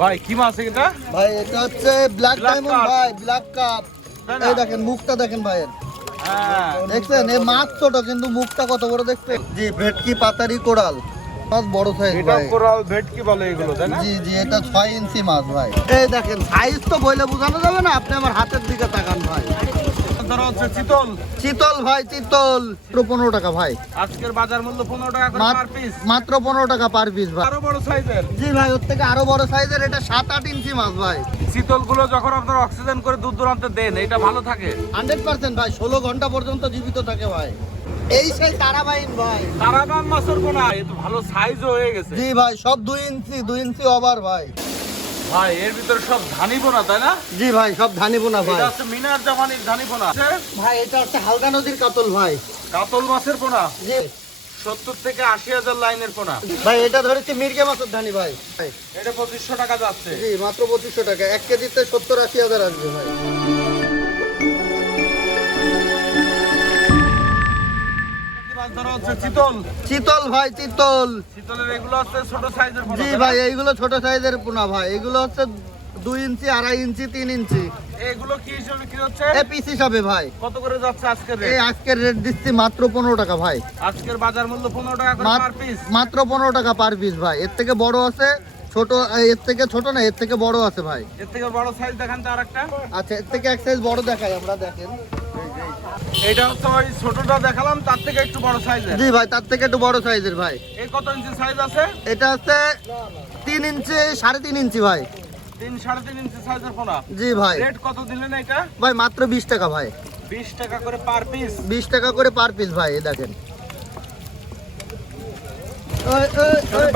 ভাই কি মাছ এটা? ভাই এটা হচ্ছে ব্ল্যাক ডায়মন্ড ভাই, ব্ল্যাক কাপ। এই দেখেন মুখটা দেখেন ভাইয়ের, দেখছেন? এই মাছ ছোট কিন্তু মুখটা কত বড় দেখছেন? জি, ভেটকি পাতারি কোরাল মাছ, বড় সাইজ এটা ভাই। কোরাল ভেটকি বলে এগুলো, তাই না? জি জি, এটা 6 ইঞ্চি মাছ ভাই। এই দেখেন সাইজ তো বইলে বোঝানো যাবে না, আপনি আমার হাতের দিকে তাকান ভাই। ধরো হচ্ছে চিতল। চিতল ভাই, চিতল 15 টাকা ভাই। আজকের বাজার মূল্য 15 টাকা করে পার পিস। মাত্র 15 টাকা পার পিস ভাই। আরো বড় সাইজের? জি ভাই, ওর থেকে আরো বড় সাইজের, এটা 7-8 ইঞ্চি মাছ ভাই। চিতল গুলো যখন আপনারা অক্সিজেন করে দূর দূরান্তে দেন, এটা ভালো থাকে 100% ভাই, 16 ঘন্টা পর্যন্ত জীবিত থাকে ভাই। এই সেই তারাবাইন ভাই, তারাবান মাছের কোনা, এ তো ভালো সাইজ হয়ে গেছে। জি ভাই, সব 2 ইঞ্চি ওভার ভাই। ভাই এর ভিতরে সব ধানি পোনা, তাই না? জি ভাই, সব ধানি পোনা ভাই। এটা হচ্ছে মিনার জামানির ধানি পোনা। ভাই এটা হচ্ছে হালদা নদীর কাতল ভাই। কাতল মাছের পোনা জি 70 থেকে 80,000 লাইনের পোনা। ভাই, এটা ধরেছে মির্গে মাছের ধানি ভাই। এটা 2500 টাকা যাচ্ছে। জি, মাত্র 2500 টাকা। 1 কেজিতে 70-80 হাজার আসবে ভাই। ধরো হচ্ছে চিতল। চিতল ভাই, চিতল। চিতলের এগুলো হচ্ছে ছোট সাইজের পোনা। জি ভাই, এইগুলো ছোট সাইজের পোনা ভাই। এগুলো হচ্ছে 2 ইঞ্চি, 2.5 ইঞ্চি, 3 ইঞ্চি। এগুলো কি হিসেবে বিক্রি হচ্ছে? এ পিস হিসাবে ভাই। কত করে যাচ্ছে আজকের এই রেট? আজকের রেট দিচ্ছি মাত্র 15 টাকা ভাই। আজকের বাজার মূল্য 15 টাকা করে পার পিস। মাত্র 15 টাকা পার পিস ভাই। এর থেকে বড় আছে, ছোট, এর থেকে ছোট না, এর থেকে বড় আছে ভাই। এর থেকে বড় সাইজ দেখান তো আরেকটা। আচ্ছা, এর থেকে এক সাইজ বড় দেখাই আমরা, দেখেন। এটা হচ্ছে ওই ছোটটা দেখালাম, তার থেকে একটু বড় সাইজের। জি ভাই, তার থেকে একটু বড় সাইজের ভাই। এই কত ইঞ্চি সাইজ আছে? এটা হচ্ছে 3 ইঞ্চি, 3.5 ইঞ্চি ভাই। 3-3.5 ইঞ্চি সাইজের পোনা। জি ভাই। রেট কত দিলেন এটা? ভাই মাত্র 20 টাকা ভাই। 20 টাকা করে পার পিস। 20 টাকা করে পার পিস ভাই। এই দেখেন।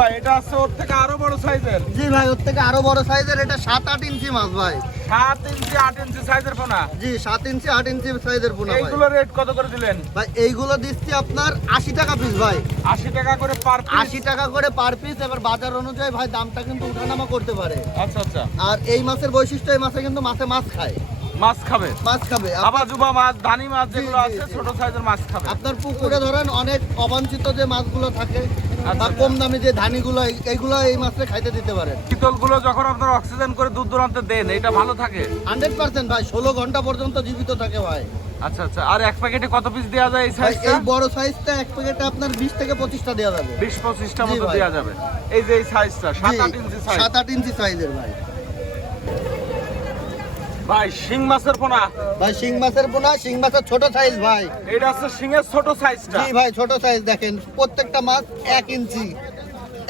ভাই এটা আছে ওর থেকে আরো বড় সাইজের। জি ভাই, ওর থেকে আরো বড় সাইজের, এটা 7-8 ইঞ্চি মাছ ভাই। 7 ইঞ্চি 8 ইঞ্চি সাইজের পোনা। জি, 7 ইঞ্চি 8 ইঞ্চি সাইজের পোনা ভাই। এইগুলো রেট কত করে দিলেন? ভাই এইগুলো দিচ্ছি আপনার 80 টাকা পিস ভাই। 80 টাকা করে পার পিস। 80 টাকা করে পার পিস। এবার বাজার অনুযায়ী ভাই দামটা কিন্তু উঠানামা করতে পারে। আচ্ছা আচ্ছা। আর এই মাছের বৈশিষ্ট্য, এই মাছে কিন্তু মাছে মাছ খায়, মাছ খাবে, মাছ খাবে। আবার জুবা মাছ, ধানি মাছ জি, যেগুলো জি, আছে জি। ছোট সাইজের মাছ খাবে। আপনার পুকুরে ধরেন অনেক অবাঞ্ছিত যে মাছগুলো থাকে বা আচ্ছা। কম দামি যে ধানিগুলো, এইগুলো এই মাছে খাইতে দিতে পারেন। চিতল গুলো যখন আপনারা অক্সিজেন করে দূর দূরান্তে দেন, এটা ভালো থাকে 100% ভাই, 16 ঘন্টা পর্যন্ত জীবিত থাকে ভাই। আচ্ছা আচ্ছা। আর এক প্যাকেটে কত পিস দেওয়া যায় এই ভাই সাইজটা? এই বড় সাইজটা এক প্যাকেটে আপনার 20 থেকে 25টা দেওয়া যাবে। 20-25টা জি মতো ভাই। দেওয়া যাবে। এই যে এই সাইজটা 7-8 ইঞ্চি সাইজ। 7-8 ইঞ্চি সাইজের ভাই। ভাই শিং মাছের পোনা। ভাই শিং মাছের পোনা, শিং মাছের ছোট সাইজ ভাই। এটা হচ্ছে শিঙের ছোট সাইজটা। জি ভাই, ছোট সাইজ। দেখেন প্রত্যেকটা মাছ 1 ইঞ্চি,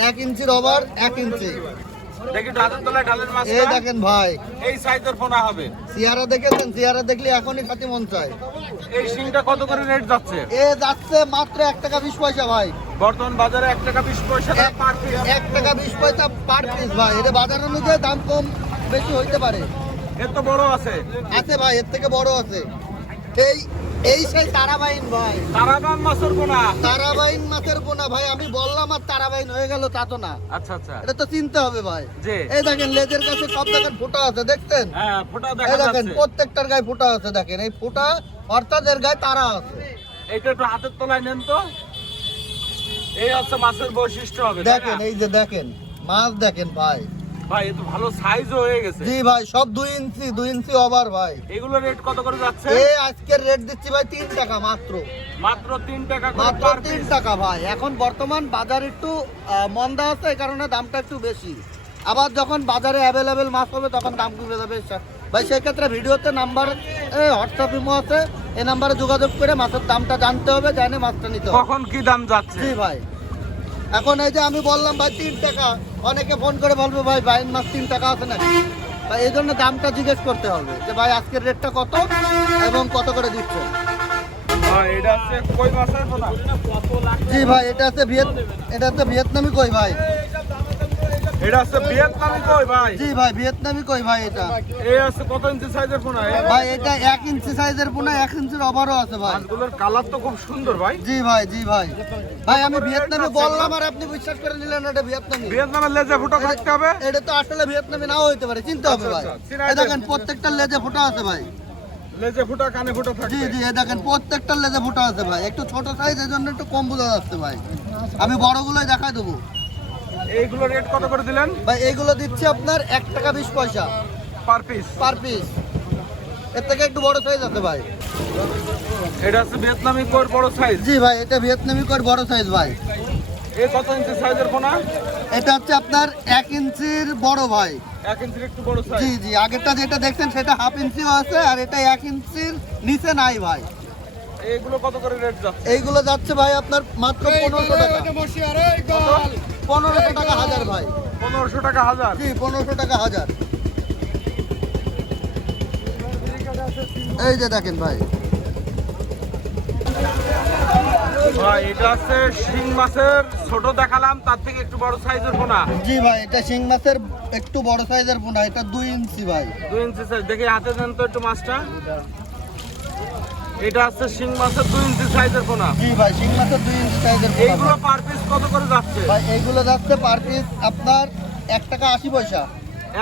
1 ইঞ্চির ওভার, 1 ইঞ্চি। দেখি ডালের তলায় ডালের মাছ। এই দেখেন ভাই, এই সাইজের পোনা হবে। চেহারা দেখেছেন? চেহারা দেখলে এখনই খাতি মন চায়। এই শিংটা কত করে রেট যাচ্ছে? এ যাচ্ছে মাত্র 1 টাকা 20 পয়সা ভাই। বর্তমান বাজারে 1 টাকা 20 পয়সা পার পিস। 1 টাকা 20 পয়সা পার পিস ভাই। এটা বাজার অনুযায়ী দাম কম বেশি হইতে পারে। এত বড় আছে? আছে ভাই, এর থেকে বড় আছে। এই সেই তারাবাইন ভাই, তারাবান মাছের পোনা। তারাবাইন মাছের পোনা ভাই। আমি বললাম আর তারাবাইন হয়ে গেল, তা তো না। আচ্ছা আচ্ছা। এটা তো চিনতে হবে ভাই। জি। এই দেখেন লেজের কাছে সব দেখেন ফোঁটা আছে, দেখছেন? হ্যাঁ, ফোঁটা এই দেখা দেখেন যাচ্ছে। প্রত্যেকটার গায়ে ফোঁটা আছে। দেখেন এই ফোঁটা, অর্থাৎ এর গায়ে তারা আছে। এটা একটু হাতের তলায় নেন তো। এই হচ্ছে মাছের বৈশিষ্ট্য হবে। দেখেন এই যে দেখেন মাছ, দেখেন ভাই। ভাই এত ভালো সাইজ হয়ে গেছে। জি ভাই, সব 2 ইঞ্চি ওভার ভাই। এগুলো রেট কত করে যাচ্ছে? এই আজকের রেট দিচ্ছি ভাই 3 টাকা মাত্র। মাত্র 3 টাকা করে মাত্র পার 3 পিস। টাকা ভাই। এখন বর্তমান বাজার একটু মন্দা আছে, এই কারণে দামটা একটু বেশি। আবার যখন বাজারে অ্যাভেলেবেল মাছ হবে তখন দাম কমে যাবে ভাই। সেক্ষেত্রে ভিডিওতে নাম্বার, হোয়াটসঅ্যাপ ইমো আছে, এই নাম্বারে যোগাযোগ করে মাছের দামটা জানতে হবে, জানে মাছটা নিতে হবে। কখন কি দাম যাচ্ছে? জি ভাই। এখন এই যে আমি বললাম ভাই 3 টাকা, অনেকে ফোন করে বলবে ভাই বাইন মাছ 3 টাকা আছে নাকি। ভাই এই জন্য দামটা জিজ্ঞেস করতে হবে যে ভাই আজকের রেটটা কত এবং কত করে দিচ্ছেন। ভাই এটা হচ্ছে কই মাছের পোনা। জি ভাই, এটা হচ্ছে ভিয়েতনামি কই ভাই। এটা হচ্ছে ভিয়েতনামি কই ভাই। জি ভাই, ভিয়েতনামি কই ভাই। এটা এই আছে কত ইঞ্চি সাইজের পোনা? ভাই এটা 1 ইঞ্চি সাইজের পোনা, 1 ইঞ্চির ওভারও আছে ভাই। মাছগুলোর কালার তো খুব সুন্দর ভাই। জি ভাই, জি ভাই। ভাই আমি ভিয়েতনামি বললাম আর আপনি বিশ্বাস করে নিলেন এটা ভিয়েতনামি। ভিয়েতনামের লেজে ফুটো থাকতে হবে। এটা তো আসলে ভিয়েতনামি নাও হইতে পারে, চিনতে হবে ভাই। এই দেখেন প্রত্যেকটা লেজে ফোঁটা আছে ভাই। লেজে ফুটো, কানে ফুটো জি থাকবে। জি, এই দেখেন প্রত্যেকটা লেজে ফোঁটা আছে ভাই। একটু ছোট সাইজ, এর জন্য একটু কম বোঝা যাচ্ছে ভাই। আমি বড়গুলোই দেখাই দেবো। এইগুলো রেট কত করে দিলেন ভাই এইগুলো দিচ্ছে আপনার 1 টাকা 20 পয়সা পার পিস? Per piece. এর থেকে একটু বড় সাইজ আছে ভাই। এটা হচ্ছে ভিয়েতনামি কোর বড় সাইজ। জি ভাই, এটা ভিয়েতনামি কোর বড় সাইজ ভাই। এই কত ইঞ্চি সাইজের পোনা? এটা হচ্ছে আপনার 1 ইঞ্চির বড় ভাই। 1 ইঞ্চির একটু বড় সাইজ। জি জি, আগেরটা যেটা দেখছেন সেটা হাফ ইঞ্চিও আছে, আর এটা 1 ইঞ্চির নিচে নাই ভাই। এইগুলো কত করে রেট যাচ্ছে? এইগুলো যাচ্ছে ভাই আপনার মাত্র 1500 টাকা। 1500 টাকা হাজার ভাই। 1500 টাকা হাজার? জি, 1500 টাকা হাজার। এই যে দেখেন ভাই। ভাই এটা হচ্ছে শিং মাছের ছোট দেখালাম, তার থেকে একটু বড় সাইজের পোনা। জি ভাই, এটা শিং মাছের একটু বড় সাইজের পোনা, এটা 2 ইঞ্চি ভাই। 2 ইঞ্চি সাইজ। দেখি হাতে দেন তো একটু মাছটা। এটা হচ্ছে শিং মাছের 2 ইঞ্চি সাইজের পোনা। জি ভাই, শিং মাছের 2 ইঞ্চি সাইজের পোনা। এইগুলো পার পিস কত করে যাচ্ছে? ভাই এইগুলো যাচ্ছে পার পিস আপনার 1 টাকা 80 পয়সা।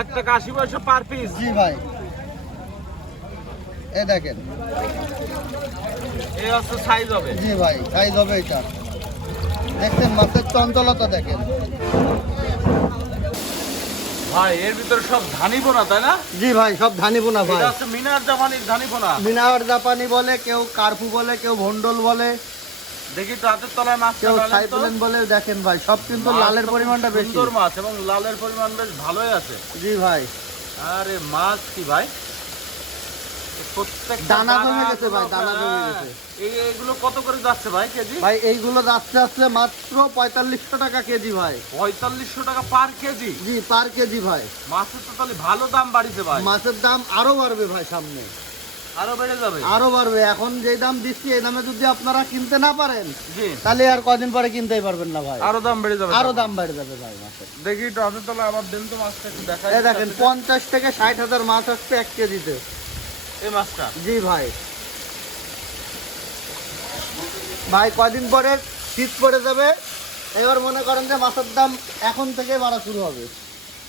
1 টাকা 80 পয়সা পার পিস? জি ভাই, এই দেখেন। এই হচ্ছে সাইজ হবে? জি ভাই, সাইজ হবে এটা। দেখছেন মাছের চঞ্চলতা দেখেন। ভাই এর ভিতরে সব ধানি পোনা তাই না? জি ভাই, সব ধানি পোনা ভাই। এটা হচ্ছে মিনার জাপানির ধানি পোনা। মিনার জাপানি বলে, কেউ কার্পু বলে, কেউ ভন্ডল বলে, দেখি তো হাতের তলায় মাছটা কেউ ঢালেন তো। সাইপ্লেন বলে। দেখেন ভাই, সব কিন্তু মাছটা লালের খুব পরিমাণটা বেশি। সুন্দর মাছ এবং লালের পরিমাণ বেশ ভালোই আছে। জি ভাই, আরে মাছ কি ভাই, প্রত্যেকটা দানা জমে গেছে ভাই, দানা জমে গেছে। এইগুলো কত করে যাচ্ছে ভাই কেজি? ভাই এইগুলো যাচ্ছে আসছে মাত্র 4500 টাকা কেজি ভাই। 4500 টাকা পার কেজি? জি, পার কেজি ভাই। মাছের তো তাহলে ভালো দাম বাড়িছে ভাই। মাছের দাম আরো বাড়বে ভাই সামনে, আরো বেড়ে যাবে? আরো বাড়বে। এখন যে দাম দিচ্ছি এই দামে যদি আপনারা কিনতে না পারেন, জি, তাহলে আর কদিন পরে কিনতেই পারবেন না ভাই। আরো দাম বেড়ে যাবে? আরো দাম বেড়ে যাবে ভাই মাছের। দেখি একটু হাতের তলায় আবার দেন তো মাছটা একটু দেখাই। এই দেখেন 50 থেকে 60,000 মাছ আসছে 1 কেজিতে। এই মাছটা? জি ভাই। ভাই কয়দিন পরে শীত পড়ে যাবে, এবার মনে করেন যে মাছের দাম এখন থেকে বাড়া শুরু হবে।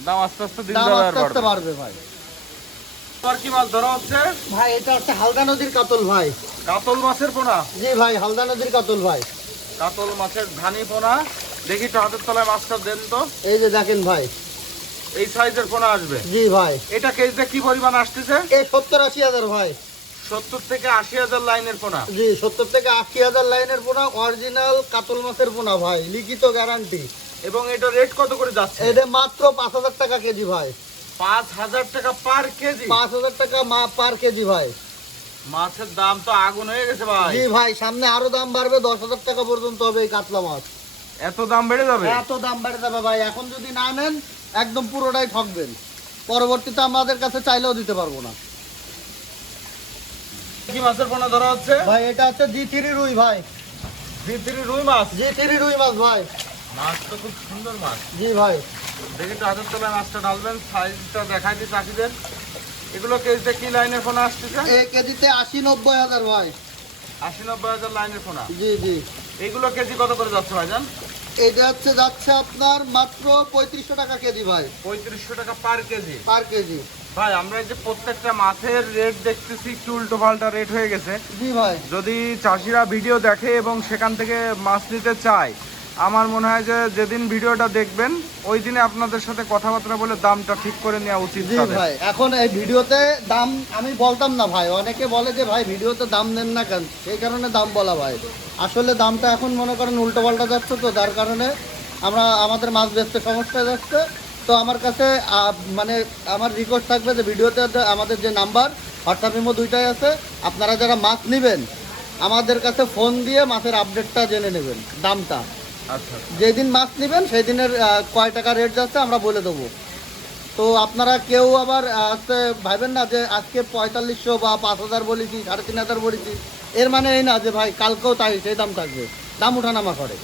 দাম আস্তে আস্তে দিন দাম যাবে আর আস্তে আস্তে বাড়বে। বাড়বে ভাই। আর কি মাছ ধরা হচ্ছে? ভাই এটা হচ্ছে হালদা নদীর কাতল ভাই। কাতল মাছের পোনা? জি ভাই, হালদা নদীর কাতল ভাই। কাতল মাছের ধানি পোনা। দেখি একটু হাতের তলায় মাছটা দেন তো। এই যে দেখেন ভাই। এই সাইজের পোনা আসবে? জি ভাই। এটা কেজিতে কি পরিমাণ আসতেছে? এই 70-80 হাজার ভাই। 70 থেকে 80 হাজার লাইনের পোনা? জি, 70 থেকে 80 হাজার লাইনের পোনা, অরিজিনাল কাতল মাছের পোনা ভাই, লিখিত গ্যারান্টি। এবং এটা রেট কত করে যাচ্ছে? এটা মাত্র 5000 টাকা কেজি ভাই। 5000 টাকা পার কেজি? 5000 টাকা পার কেজি ভাই। মাছের দাম তো আগুন হয়ে গেছে ভাই। জি ভাই, সামনে আরো দাম বাড়বে, 10,000 টাকা পর্যন্ত হবে এই কাতলা মাছ। এত দাম বেড়ে যাবে? এত দাম বেড়ে যাবে ভাই। এখন যদি না নেন একদম পুরোটাই ঠকবেন, পরবর্তীতে আমাদের কাছে চাইলেও দিতে পারবো না। কি মাছের পোনা ধরা হচ্ছে ভাই এটা হচ্ছে জি3 রুই ভাই। ভিতরি রুই মাছ? জি3 রুই মাছ ভাই। মাছ তো খুব সুন্দর মাছ। জি ভাই। দেখি একটু হাতের তলায় মাছটা ঢালবেন, সাইজটা দেখাই দিই চাষিদের। এগুলো কেজিতে কি লাইনের পোনা আসতেছে? এই কেজিতে 80-90 হাজার ভাই। 80-90 হাজার লাইনের পোনা? জি জি। এইগুলো কেজি কত করে যাচ্ছে ভাইজান? এটা যাচ্ছে আপনার মাত্র 3500 টাকা কেজি ভাই। 3500 টাকা পার কেজি? পার কেজি। ভাই আমরা এই যে প্রত্যেকটা মাছের রেট দেখতেছি একটু উল্টো পাল্টা রেট হয়ে গেছে। জি ভাই। যদি চাষিরা ভিডিও দেখে এবং সেখান থেকে মাছ নিতে চায়, আমার মনে হয় যে যেদিন ভিডিওটা দেখবেন ওই দিনে আপনাদের সাথে কথাবার্তা বলে দামটা ঠিক করে নেওয়া উচিত জি তাদের। ভাই, এখন এই ভিডিওতে দাম আমি বলতাম না ভাই। অনেকে বলে যে ভাই ভিডিওতে দাম দেন না কেন, সেই কারণে দাম বলা ভাই। আসলে দামটা এখন মনে করেন উল্টো পাল্টা যাচ্ছে, তো যার কারণে আমাদের মাছ বেচতে সমস্যা যাচ্ছে। তো আমার কাছে মানে আমার রিকোয়েস্ট থাকবে যে ভিডিওতে আমাদের যে নাম্বার, হোয়াটসঅ্যাপ ইমো দুইটাই আছে। আপনারা যারা মাছ নেবেন আমাদের কাছে ফোন দিয়ে মাছের আপডেটটা জেনে নেবেন, দামটা। আচ্ছা, যেদিন মাছ নেবেন সেই দিনের কয় টাকা রেট যাচ্ছে আমরা বলে দেবো। তো আপনারা কেউ আবার ভাবেন না যে আজকে 4500 বা 5000 বলেছি, 3500 বলেছি, এর মানে এই না যে ভাই কালকেও তাই সেই দাম থাকবে। দাম ওঠানামা করে,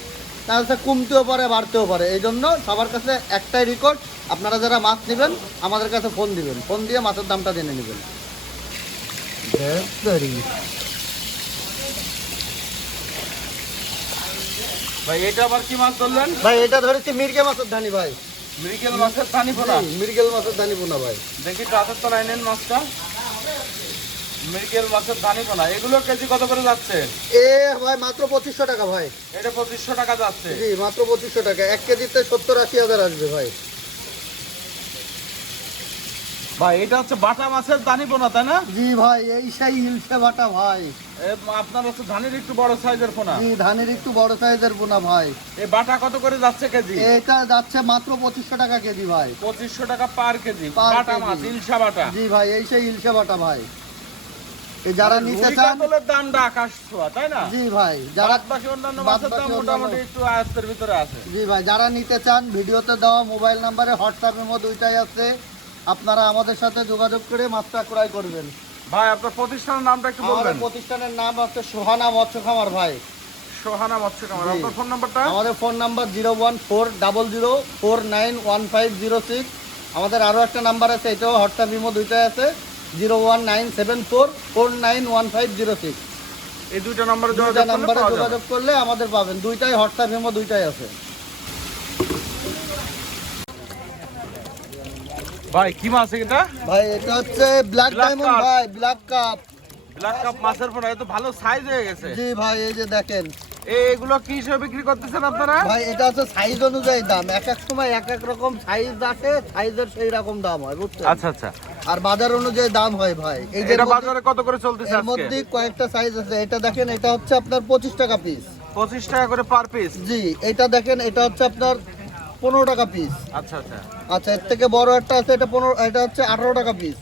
তাহলে কমতেও পারে বাড়তেও পারে। এই জন্য সবার কাছে একটাই রিকোয়েস্ট, আপনারা যারা মাছ নেবেন আমাদের কাছে ফোন দিবেন, ফোন দিয়ে মাছের দামটা জেনে নেবেন। ভাই এটা আবার কি মাছ ধরলেন? ভাই এটা ধরেছি মিরগে মাছের ধানি ভাই। মৃগেল মাছের ধানি পোনা? মিরগেল মাছের ধানি পোনা ভাই। দেখি একটু হাতের তলায় নেন মাছটা। মৃগেল মাছের দানি পোনা, এগুলো কেজি কত করে যাচ্ছে? এ ভাই মাত্র 2500 টাকা ভাই। এটা 2500 টাকা যাচ্ছে। জি মাত্র 2500 টাকা। 1 কেজিতে 70-80 হাজার আসবে ভাই। ভাই এটা হচ্ছে বাটা মাছের দানি পোনা, তাই না? জি ভাই এই সেই ইলশে বাটা ভাই। আপনার হচ্ছে ধানের একটু বড় সাইজের পোনা। জি ধানের একটু বড় সাইজের পোনা ভাই। এই বাটা কত করে যাচ্ছে কেজি? এটা যাচ্ছে মাত্র 2500 টাকা কেজি ভাই। 2500 টাকা পার কেজি পার বাটা কেজি। মাছ, ইলশা বাটা। জি ভাই এই সেই ইলশে বাটা ভাই। এই যারা নিতে রুই চান, কাতলের দামটা আকাশ ছোঁয়া, তাই না? জি ভাই যারা বাদ বাকি অন্যান্য বাদ মাছের বাকি দাম অন্যান্য- মোটামুটি একটু আয়ত্তের ভিতরে আছে। জি ভাই যারা নিতে চান ভিডিওতে দেওয়া মোবাইল নাম্বারে হোয়াটসঅ্যাপের মধ্যে দুইটাই আছে, আপনারা আমাদের সাথে যোগাযোগ করে মাছটা ক্রয় করবেন। ভাই আপনার প্রতিষ্ঠানের নামটা একটু বলবেন? আমাদের প্রতিষ্ঠানের নাম হচ্ছে সোহানা মৎস্য খামার ভাই। সোহানা মৎস্য খামার। জি। আপনার ফোন নাম্বারটা? আমাদের ফোন নাম্বার 01400491506। আমাদের আরও একটা নাম্বার আছে, এটাও হোয়াটসঅ্যাপ ইমো দুইটাই আছে, 01974491506। এই দুইটা নম্বরে দুইটা যোগাযোগ করলে নাম্বারে পাওয়া যাবে। যোগাযোগ করলে আমাদের পাবেন। দুইটাই হোয়াটসঅ্যাপ ইমো দুইটাই আছে। ভাই কি মাছ এটা? ভাই এটা হচ্ছে ব্ল্যাক Black ডায়মন্ড carp। ভাই, ব্ল্যাক কাপ। ব্ল্যাক কাপ মাছের পোনা, এত ভালো সাইজ হয়ে গেছে। জি ভাই এই যে দেখেন এগুলো কি হিসেবে বিক্রি করতেছেন আপনারা? ভাই, এটা হচ্ছে সাইজ অনুযায়ী দাম। এক এক সময় এক এক রকম সাইজ আসে, সাইজের সেই রকম দাম হয় বুঝছেন। আচ্ছা আচ্ছা। আর বাজার অনুযায়ী দাম হয় ভাই। এই যে এটা বাজারে কত করে চলতেছে এর আজকে? মধ্যে কয়েকটা সাইজ আছে। এটা দেখেন, এটা হচ্ছে আপনার 25 টাকা পিস। 25 টাকা করে পার পিস। জি এটা দেখেন, এটা হচ্ছে আপনার 15 টাকা পিস। আচ্ছা আচ্ছা। আচ্ছা এর থেকে বড় একটা আছে, এটা 15, এটা হচ্ছে 18 টাকা পিস।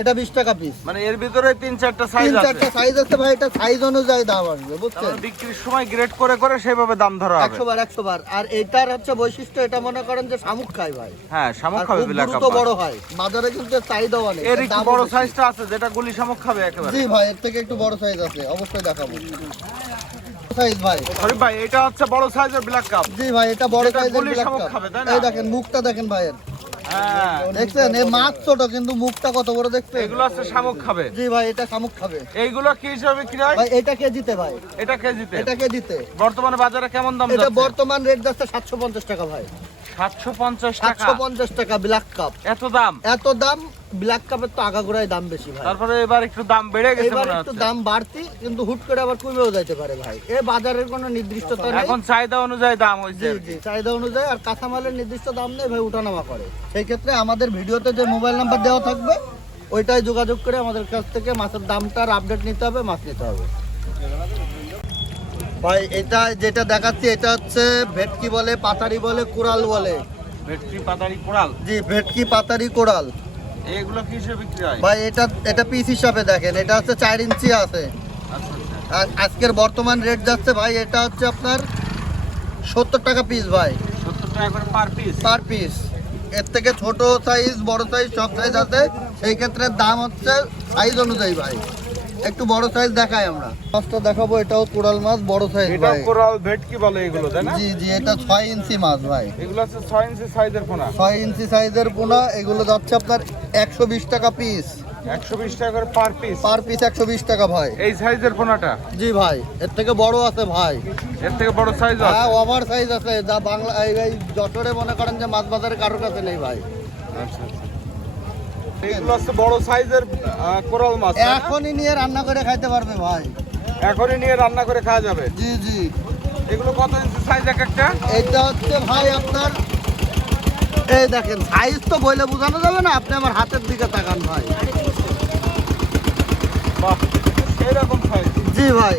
এটা 20 টাকা পিস। মানে এর ভিতরে 3-4টা সাইজ তিন আছে। চারটা সাইজ আছে ভাই, এটা সাইজ অনুযায়ী দাম আসবে তার বুঝছেন। মানে বিক্রির সময় গ্রেড করে করে সেভাবে দাম ধরা হবে। 100 বার। আর এটার হচ্ছে বৈশিষ্ট্য, এটা মনে করেন যে শামুক খায় ভাই। হ্যাঁ, শামুক আর খাবে খুব ব্ল্যাক দ্রুত কাপ। বড় হয়, বাজারে কিন্তু চাহিদা অনেক। এর এর একটু দামও বড় বেশি। সাইজটা আছে যেটা গুলি শামুক খাবে একেবারে। জি ভাই এর থেকে একটু বড় সাইজ আছে, অবশ্যই দেখাবো। সাইজ ভাই। শরীফ ভাই এটা হচ্ছে বড় সাইজের ব্ল্যাক কাপ। জি ভাই এটা বড় যেটা সাইজের গুলি ব্ল্যাক শামুক কাপ। খাবে, তাই না? এই দেখেন মুখটা দেখেন ভাইয়ের, হ্যাঁ, দেখছেন এই মাছ ছোট কিন্তু মুখটা কত বড় দেখছেন। এগুলো হচ্ছে শামুক খাবে। জি ভাই এটা শামুক খাবে। এইগুলো কি হিসাবে বিক্রি হয়? ভাই এটা কেজিতে ভাই, এটা কেজিতে। এটা কেজিতে। বর্তমানে বাজারে কেমন দাম এটা যাচ্ছে? বর্তমান রেট যাচ্ছে 750 টাকা ভাই। 750 টাকা। 750 টাকা ব্ল্যাক কাপ। এত দাম? এত দাম, ব্ল্যাক কাপের তো আগাগোড়াই দাম বেশি ভাই। তারপরে এবার একটু দাম বেড়ে গেছে এবার মনে একটু হচ্ছে। দাম বাড়তি, কিন্তু হুট করে আবার কমেও যাইতে পারে ভাই। এ বাজারের কোনো নির্দিষ্টতা নেই। এখন চাহিদা অনুযায়ী দাম হইছে। জি জি চাহিদা অনুযায়ী। আর কাঁচামালের নির্দিষ্ট দাম নেই ভাই, উঠানামা করে। সেই ক্ষেত্রে আমাদের ভিডিওতে যে মোবাইল নাম্বার দেওয়া থাকবে ওইটাই যোগাযোগ করে আমাদের কাছ থেকে মাছের দামটার আপডেট নিতে হবে, মাছ নিতে হবে। ভাই এটা যেটা দেখাচ্ছি এটা হচ্ছে ভেটকি বলে, পাতারি বলে, কোরাল বলে। ভেটকি, পাতারি, কোরাল। জি ভেটকি, পাতারি, কোরাল। এগুলো কি হিসেবে বিক্রি হয়? ভাই এটা পিস হিসাবে দেখেন, এটা হচ্ছে 4 ইঞ্চি আছে। আচ্ছা আচ্ছা। আর আজকের বর্তমান রেট যাচ্ছে ভাই, এটা হচ্ছে আপনার 70 টাকা পিস ভাই, 70 টাকা করে পার পিস। Per piece. এর থেকে ছোট সাইজ, বড় সাইজ সব সাইজ আছে। সেই ক্ষেত্রে দাম হচ্ছে সাইজ অনুযায়ী ভাই। একটু বড় সাইজ দেখাই আমরা। মাছটা দেখাবো, এটাও কোরাল মাছ, বড় সাইজ এটা ভাই। কোরাল ভেটকি বলে এগুলো, তাই না? জি জি এটা 6 ইঞ্চি মাছ ভাই। এগুলো হচ্ছে 6 ইঞ্চি সাইজের পোনা। 6 ইঞ্চি সাইজের পোনা। এগুলো যাচ্ছে আপনার 120 টাকা পিস। 120 টাকা করে পার পিস। পার পিস 120 টাকা ভাই। এই সাইজের পোনাটা? জি ভাই এর থেকে বড় আছে ভাই। এর থেকে বড় সাইজ আছে? হ্যাঁ ওভার সাইজ আছে, যা বাংলা এই যশোরে মনে করেন যে মাছ বাজারে কারোর কাছে নেই ভাই। আচ্ছা আচ্ছা। এগুলো হচ্ছে বড় সাইজের কোরাল মাছ, তাই না? এখনই নিয়ে রান্না করে খাইতে পারবে ভাই। এখনই নিয়ে রান্না করে খাওয়া যাবে। জি জি এগুলো কত ইঞ্চি সাইজ এক একটা? এটা হচ্ছে ভাই আপনার, এই দেখেন সাইজ তো বইলে বোঝানো যাবে না, আপনি আমার হাতের দিকে তাকান ভাই। বাহ, এইরকম সাইজ। জি ভাই